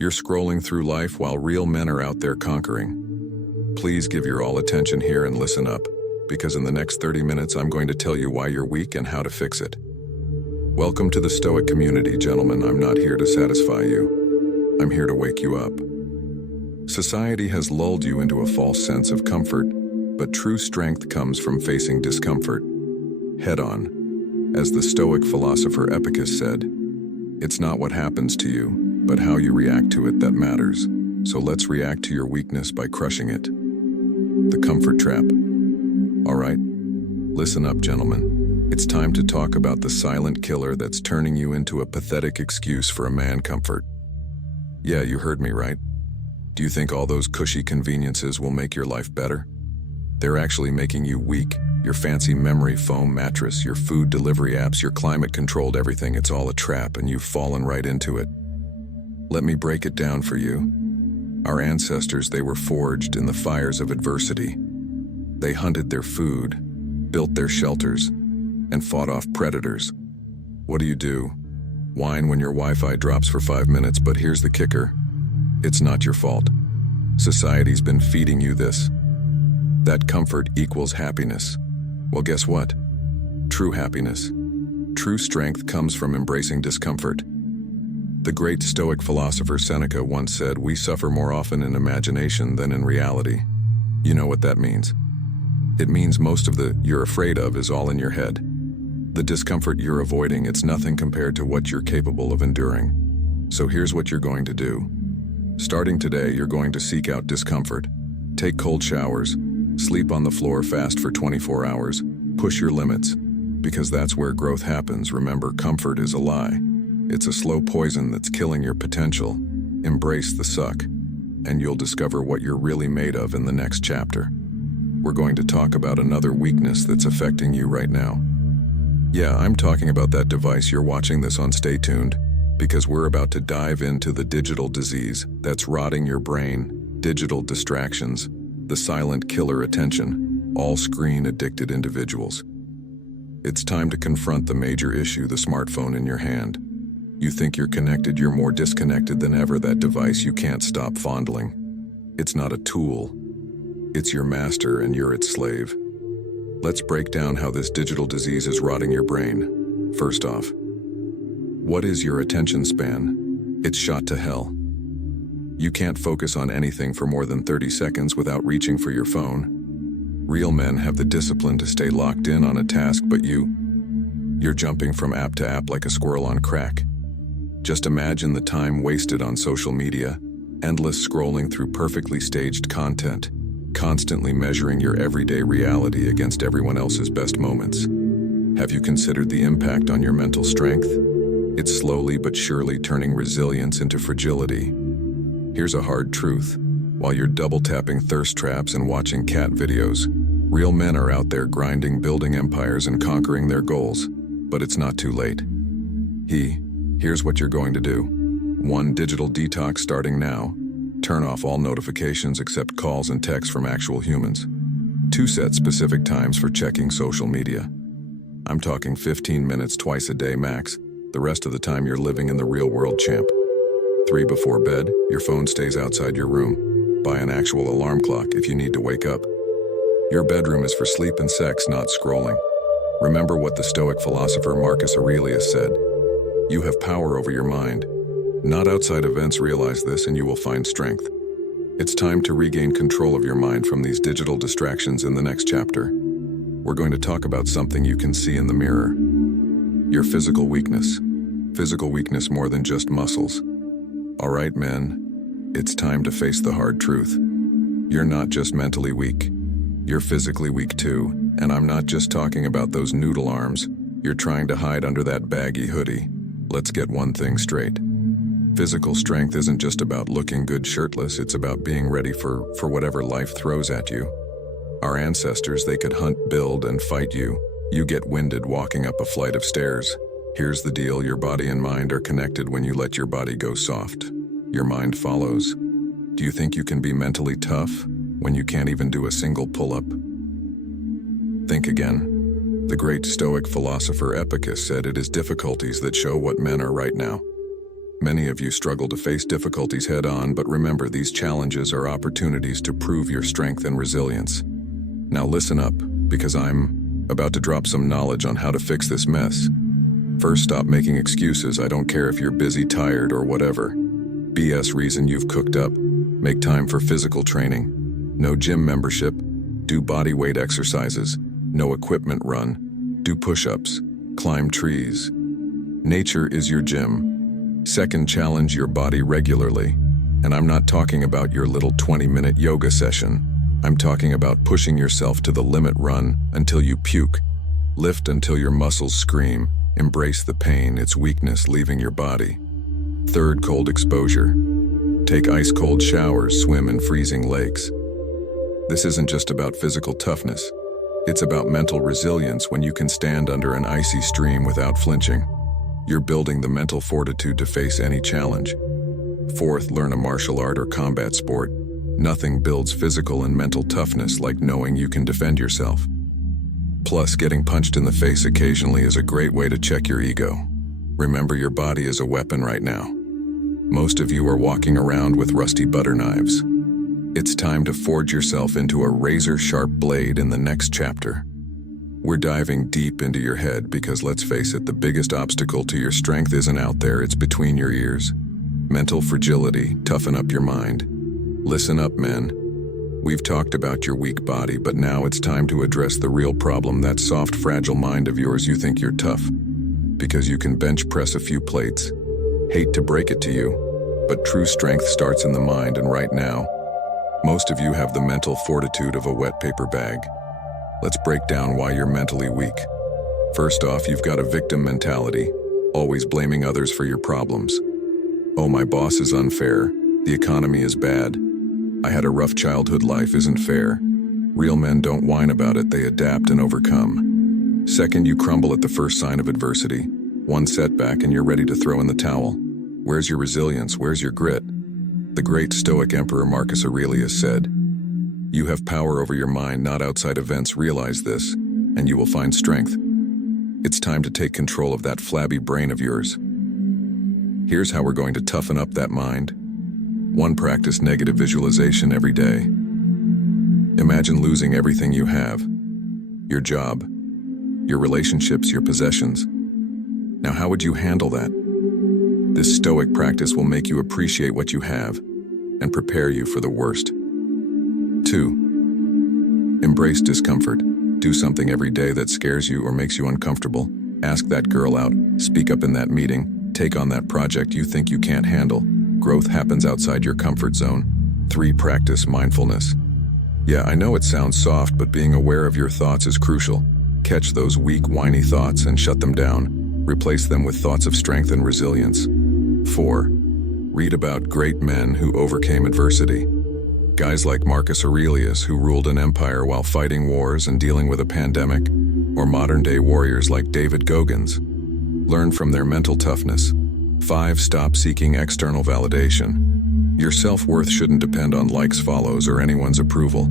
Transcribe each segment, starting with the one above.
You're scrolling through life while real men are out there conquering. Please give your all attention here and listen up, because in the next 30 minutes I'm going to tell you why you're weak and how to fix it. Welcome to the Stoic community, gentlemen. I'm not here to satisfy you. I'm here to wake you up. Society has lulled you into a false sense of comfort, but true strength comes from facing discomfort head-on. As the Stoic philosopher Epicurus said, "It's not what happens to you, but how you react to it that matters. So let's react to your weakness by crushing it." The comfort trap. All right, listen up, gentlemen. It's time to talk about the silent killer that's turning you into a pathetic excuse for a man comfort. Yeah, you heard me right. Do you think all those cushy conveniences will make your life better? They're actually making you weak. Your fancy memory foam mattress, your food delivery apps, your climate-controlled everything, it's all a trap and you've fallen right into it. Let me break it down for you. Our ancestors, they were forged in the fires of adversity. They hunted their food, built their shelters, and fought off predators. What do? Whine when your Wi-Fi drops for 5 minutes, but here's the kicker. It's not your fault. Society's been feeding you this. That comfort equals happiness. Well, guess what? True happiness, true strength comes from embracing discomfort. The great Stoic philosopher Seneca once said, "We suffer more often in imagination than in reality." You know what that means? It means most of the you're afraid of is all in your head. The discomfort you're avoiding, it's nothing compared to what you're capable of enduring. So here's what you're going to do. Starting today, you're going to seek out discomfort. Take cold showers, sleep on the floor fast for 24 hours, push your limits, because that's where growth happens. Remember, comfort is a lie. It's a slow poison that's killing your potential. Embrace the suck, and you'll discover what you're really made of in the next chapter. We're going to talk about another weakness that's affecting you right now. Yeah, I'm talking about that device you're watching this on. Stay tuned, because we're about to dive into the digital disease that's rotting your brain, digital distractions, the silent killer attention, all screen-addicted individuals. It's time to confront the major issue, the smartphone in your hand. You think you're connected, you're more disconnected than ever. That device you can't stop fondling. It's not a tool. It's your master and you're its slave. Let's break down how this digital disease is rotting your brain. First off, what is your attention span? It's shot to hell. You can't focus on anything for more than 30 seconds without reaching for your phone. Real men have the discipline to stay locked in on a task, but you're jumping from app to app like a squirrel on crack. Just imagine the time wasted on social media, endless scrolling through perfectly staged content, constantly measuring your everyday reality against everyone else's best moments. Have you considered the impact on your mental strength? It's slowly but surely turning resilience into fragility. Here's a hard truth. While you're double-tapping thirst traps and watching cat videos, real men are out there grinding, building empires, and conquering their goals. But it's not too late. Here's what you're going to do. 1. Digital detox starting now. Turn off all notifications except calls and texts from actual humans. 2. Set specific times for checking social media. I'm talking 15 minutes twice a day max. The rest of the time you're living in the real world, champ. 3. Before bed, your phone stays outside your room. Buy an actual alarm clock if you need to wake up. Your bedroom is for sleep and sex, not scrolling. Remember what the Stoic philosopher Marcus Aurelius said. You have power over your mind. Not outside events. Realize this and you will find strength. It's time to regain control of your mind from these digital distractions. In the next chapter, we're going to talk about something you can see in the mirror. Your physical weakness. Physical weakness more than just muscles. All right, men, it's time to face the hard truth. You're not just mentally weak. You're physically weak too, and I'm not just talking about those noodle arms you're trying to hide under that baggy hoodie. Let's get one thing straight. Physical strength isn't just about looking good shirtless, it's about being ready for whatever life throws at you. Our ancestors, they could hunt, build, and fight you. You get winded walking up a flight of stairs. Here's the deal, your body and mind are connected. When you let your body go soft, your mind follows. Do you think you can be mentally tough when you can't even do a single pull-up? Think again. The great Stoic philosopher Epicurus said it is difficulties that show what men are right now. Many of you struggle to face difficulties head-on, but remember, these challenges are opportunities to prove your strength and resilience. Now listen up, because I'm about to drop some knowledge on how to fix this mess. First, stop making excuses. I don't care if you're busy, tired, or whatever. BS reason you've cooked up. Make time for physical training. No gym membership. Do body weight exercises. No equipment run. Do push-ups. Climb trees. Nature is your gym. Second, challenge your body regularly. And I'm not talking about your little 20-minute yoga session. I'm talking about pushing yourself to the limit. Run until you puke. Lift until your muscles scream. Embrace the pain, its weakness leaving your body. Third, cold exposure. Take ice-cold showers, swim in freezing lakes. This isn't just about physical toughness. It's about mental resilience. When you can stand under an icy stream without flinching, you're building the mental fortitude to face any challenge. Fourth, learn a martial art or combat sport. Nothing builds physical and mental toughness like knowing you can defend yourself. Plus, getting punched in the face occasionally is a great way to check your ego. Remember, your body is a weapon right now. Most of you are walking around with rusty butter knives. It's time to forge yourself into a razor-sharp blade in the next chapter. We're diving deep into your head because, let's face it, the biggest obstacle to your strength isn't out there, it's between your ears. Mental fragility. Toughen up your mind. Listen up, men. We've talked about your weak body, but now it's time to address the real problem, that soft, fragile mind of yours. You think you're tough because you can bench press a few plates. Hate to break it to you, but true strength starts in the mind, and right now, most of you have the mental fortitude of a wet paper bag. Let's break down why you're mentally weak. First off, you've got a victim mentality, always blaming others for your problems. Oh, my boss is unfair. The economy is bad. I had a rough childhood, life isn't fair. Real men don't whine about it, they adapt and overcome. Second, you crumble at the first sign of adversity. One setback and you're ready to throw in the towel. Where's your resilience? Where's your grit? The great Stoic Emperor Marcus Aurelius said, "You have power over your mind, not outside events. Realize this, and you will find strength." It's time to take control of that flabby brain of yours. Here's how we're going to toughen up that mind. 1. Practice negative visualization every day. Imagine losing everything you have. Your job, your relationships, your possessions. Now, how would you handle that? This Stoic practice will make you appreciate what you have and prepare you for the worst. 2. Embrace discomfort. Do something every day that scares you or makes you uncomfortable. Ask that girl out, speak up in that meeting, take on that project you think you can't handle. Growth happens outside your comfort zone. 3. Practice mindfulness. Yeah, I know it sounds soft, but being aware of your thoughts is crucial. Catch those weak, whiny thoughts and shut them down. Replace them with thoughts of strength and resilience. 4. Read about great men who overcame adversity. Guys like Marcus Aurelius, who ruled an empire while fighting wars and dealing with a pandemic, or modern-day warriors like David Goggins. Learn from their mental toughness. 5. Stop seeking external validation. Your self-worth shouldn't depend on likes, follows, or anyone's approval,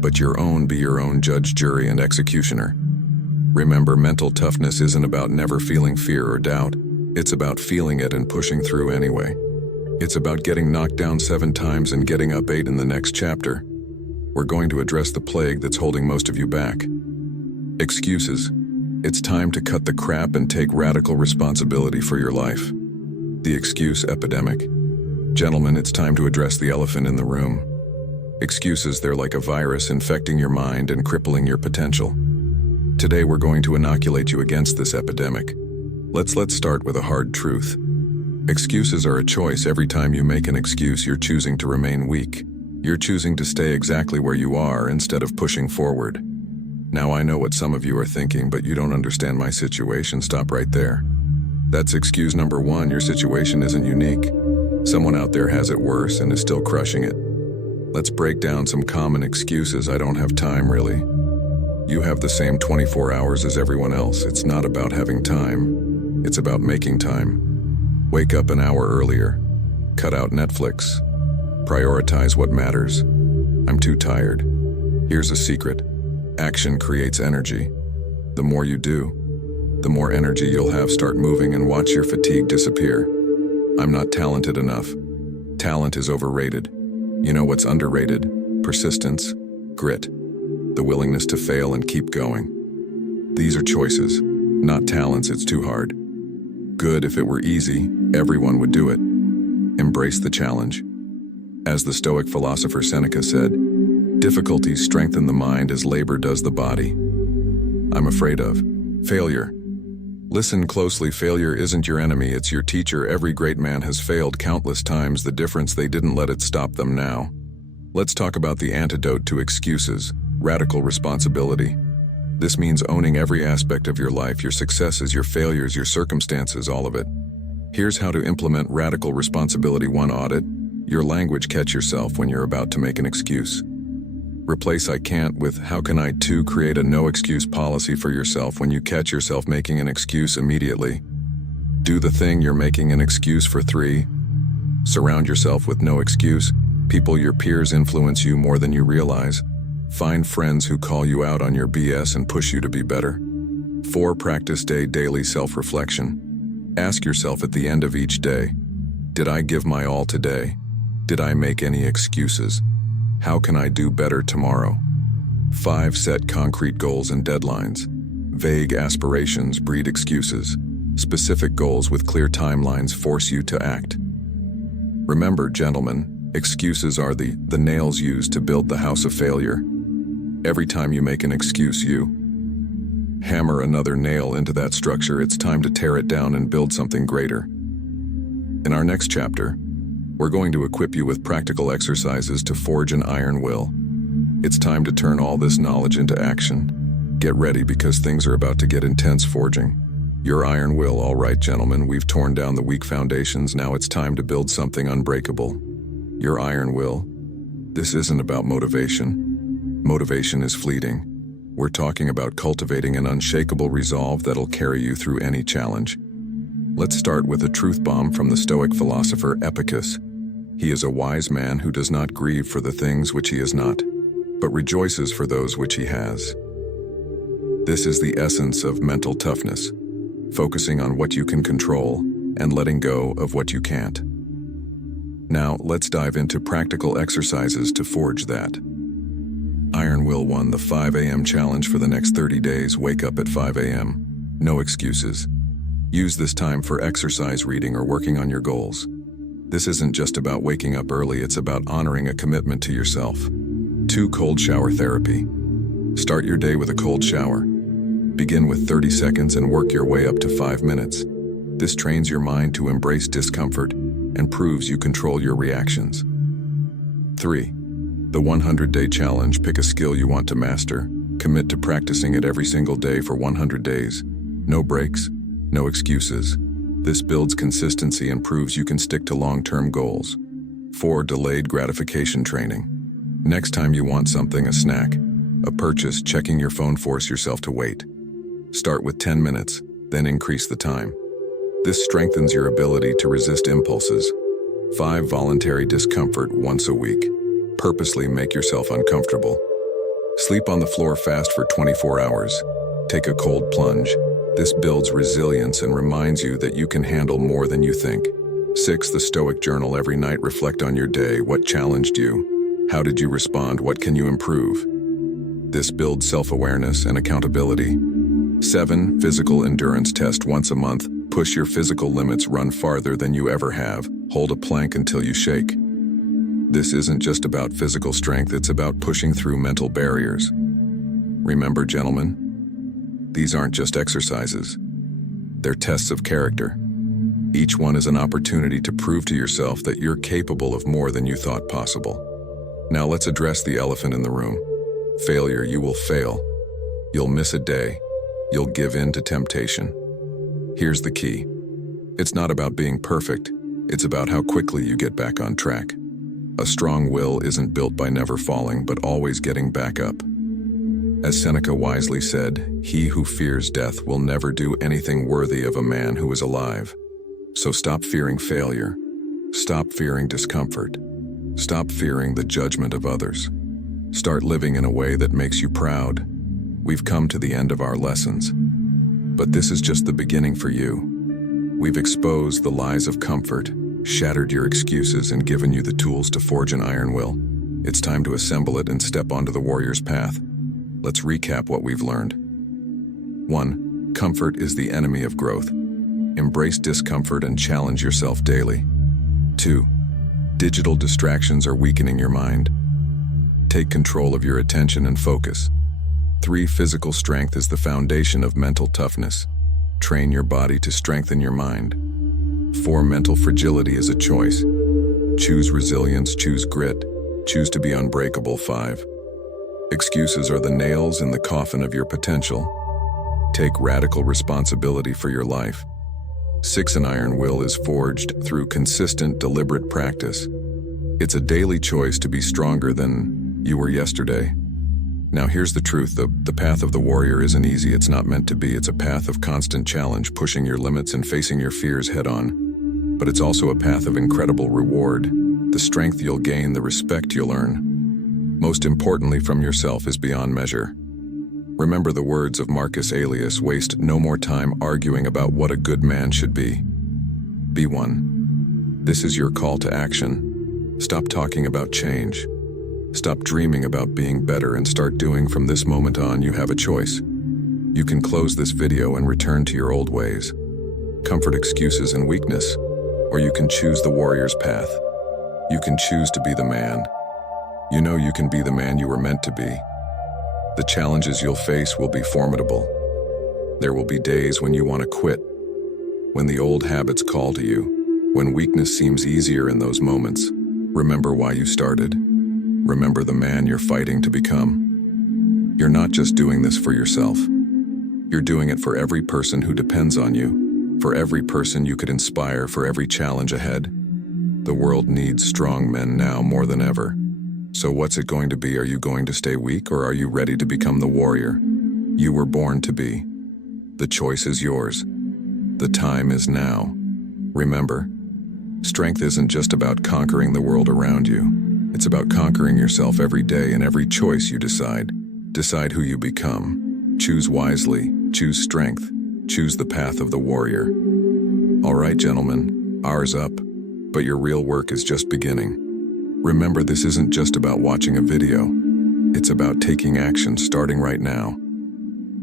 but your own. Be your own judge, jury, and executioner. Remember, mental toughness isn't about never feeling fear or doubt. It's about feeling it and pushing through anyway. It's about getting knocked down 7 times and getting up 8 in the next chapter. We're going to address the plague that's holding most of you back. Excuses. It's time to cut the crap and take radical responsibility for your life. The excuse epidemic. Gentlemen, it's time to address the elephant in the room. Excuses, they're like a virus infecting your mind and crippling your potential. Today we're going to inoculate you against this epidemic. Let's start with a hard truth. Excuses are a choice. Every time you make an excuse, you're choosing to remain weak. You're choosing to stay exactly where you are instead of pushing forward. Now, I know what some of you are thinking, but you don't understand my situation. Stop right there. That's excuse number 1. Your situation isn't unique. Someone out there has it worse and is still crushing it. Let's break down some common excuses. I don't have time, really. You have the same 24 hours as everyone else. It's not about having time. It's about making time. Wake up an hour earlier. Cut out Netflix. Prioritize what matters. I'm too tired. Here's a secret. Action creates energy. The more you do, the more energy you'll have. Start moving and watch your fatigue disappear. I'm not talented enough. Talent is overrated. You know what's underrated? Persistence, grit, the willingness to fail and keep going. These are choices, not talents. It's too hard. Good, if it were easy, everyone would do it. Embrace the challenge. As the Stoic philosopher Seneca said, difficulties strengthen the mind as labor does the body. I'm afraid of failure. Listen closely, failure isn't your enemy, it's your teacher. Every great man has failed countless times. The difference, they didn't let it stop them now. Let's talk about the antidote to excuses, radical responsibility. This means owning every aspect of your life, your successes, your failures, your circumstances, all of it. Here's how to implement radical responsibility. 1. Audit your language. Catch yourself when you're about to make an excuse. Replace "I can't" with "how can I?" 2. Create a no-excuse policy for yourself. When you catch yourself making an excuse, immediately do the thing you're making an excuse for. 3. Surround yourself with no excuse people. Your peers influence you more than you realize. Find friends who call you out on your BS and push you to be better. 4. Practice daily self-reflection. Ask yourself at the end of each day, did I give my all today? Did I make any excuses? How can I do better tomorrow? 5. Set concrete goals and deadlines. Vague aspirations breed excuses. Specific goals with clear timelines force you to act. Remember, gentlemen, excuses are the nails used to build the house of failure. Every time you make an excuse, you hammer another nail into that structure. It's time to tear it down and build something greater. In our next chapter, we're going to equip you with practical exercises to forge an iron will. It's time to turn all this knowledge into action. Get ready, because things are about to get intense. Forging your iron will. All right, gentlemen, we've torn down the weak foundations. Now it's time to build something unbreakable. Your iron will. This isn't about motivation. Motivation is fleeting. We're talking about cultivating an unshakable resolve that'll carry you through any challenge. Let's start with a truth bomb from the Stoic philosopher Epictetus. He is a wise man who does not grieve for the things which he is not, but rejoices for those which he has. This is the essence of mental toughness, focusing on what you can control and letting go of what you can't. Now, let's dive into practical exercises to forge that. Iron Will 1. The 5 a.m. challenge for the next 30 days. Wake up at 5 a.m. No excuses. Use this time for exercise, reading, or working on your goals. This isn't just about waking up early, it's about honoring a commitment to yourself. 2. Cold shower therapy. Start your day with a cold shower. Begin with 30 seconds and work your way up to 5 minutes. This trains your mind to embrace discomfort and proves you control your reactions. 3. The 100-day challenge. Pick a skill you want to master. Commit to practicing it every single day for 100 days. No breaks, no excuses. This builds consistency and proves you can stick to long-term goals. 4. Delayed gratification training. Next time you want something, a snack, a purchase, checking your phone, force yourself to wait. Start with 10 minutes, then increase the time. This strengthens your ability to resist impulses. 5. Voluntary discomfort once a week. Purposely make yourself uncomfortable. Sleep on the floor fast for 24 hours. Take a cold plunge. This builds resilience and reminds you that you can handle more than you think. 6. The Stoic journal. Every night reflect on your day. What challenged you? How did you respond? What can you improve? This builds self-awareness and accountability. 7. Physical endurance test. Once a month, push your physical limits. Run farther than you ever have. Hold a plank until you shake. This isn't just about physical strength, it's about pushing through mental barriers. Remember, gentlemen, these aren't just exercises. They're tests of character. Each one is an opportunity to prove to yourself that you're capable of more than you thought possible. Now let's address the elephant in the room. Failure. You will fail. You'll miss a day. You'll give in to temptation. Here's the key. It's not about being perfect. It's about how quickly you get back on track. A strong will isn't built by never falling, but always getting back up. As Seneca wisely said, he who fears death will never do anything worthy of a man who is alive. So stop fearing failure. Stop fearing discomfort. Stop fearing the judgment of others. Start living in a way that makes you proud. We've come to the end of our lessons. But this is just the beginning for you. We've exposed the lies of comfort, shattered your excuses, and given you the tools to forge an iron will. It's time to assemble it and step onto the warrior's path. Let's recap what we've learned. 1. Comfort is the enemy of growth. Embrace discomfort and challenge yourself daily. 2. Digital distractions are weakening your mind. Take control of your attention and focus. 3. Physical strength is the foundation of mental toughness. Train your body to strengthen your mind. 4. Mental fragility is a choice. Choose resilience, choose grit, choose to be unbreakable. 5. Excuses are the nails in the coffin of your potential. Take radical responsibility for your life. 6. An iron will is forged through consistent, deliberate practice. It's a daily choice to be stronger than you were yesterday. Now here's the truth, the path of the warrior isn't easy, it's not meant to be. It's a path of constant challenge, pushing your limits and facing your fears head on. But it's also a path of incredible reward. The strength you'll gain, the respect you'll earn, most importantly from yourself, is beyond measure. Remember the words of Marcus Aurelius: waste no more time arguing about what a good man should be. Be one. This is your call to action. Stop talking about change. Stop dreaming about being better and start doing. From this moment on, you have a choice. You can close this video and return to your old ways, comfort, excuses, and weakness, or you can choose the warrior's path. You can choose to be the man. You know you can be the man you were meant to be. The challenges you'll face will be formidable. There will be days when you want to quit, when the old habits call to you, when weakness seems easier. In those moments, remember why you started. Remember the man you're fighting to become. You're not just doing this for yourself. You're doing it for every person who depends on you, for every person you could inspire, for every challenge ahead. The world needs strong men now more than ever. So what's it going to be? Are you going to stay weak, or are you ready to become the warrior you were born to be? The choice is yours. The time is now. Remember, strength isn't just about conquering the world around you. It's about conquering yourself every day. In every choice you decide. Decide who you become. Choose wisely. Choose strength. Choose the path of the warrior. All right, gentlemen, hour's up, but your real work is just beginning. Remember, this isn't just about watching a video. It's about taking action starting right now.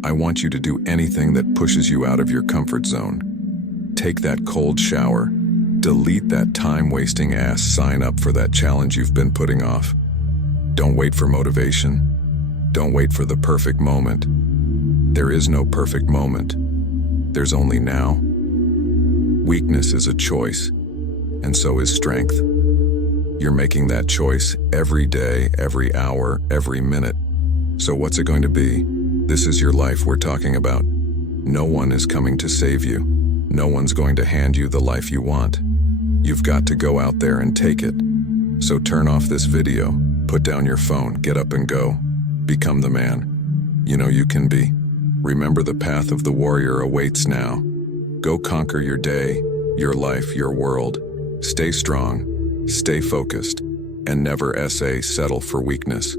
I want you to do anything that pushes you out of your comfort zone. Take that cold shower. Delete that time-wasting ass. Sign up for that challenge you've been putting off. Don't wait for motivation. Don't wait for the perfect moment. There is no perfect moment. There's only now. Weakness is a choice, and so is strength. You're making that choice every day, every hour, every minute. So what's it going to be? This is your life we're talking about. No one is coming to save you. No one's going to hand you the life you want. You've got to go out there and take it. So turn off this video, put down your phone, get up and go. Become the man you know you can be. Remember, the path of the warrior awaits now. Go conquer your day, your life, your world. Stay strong, stay focused, and never settle for weakness.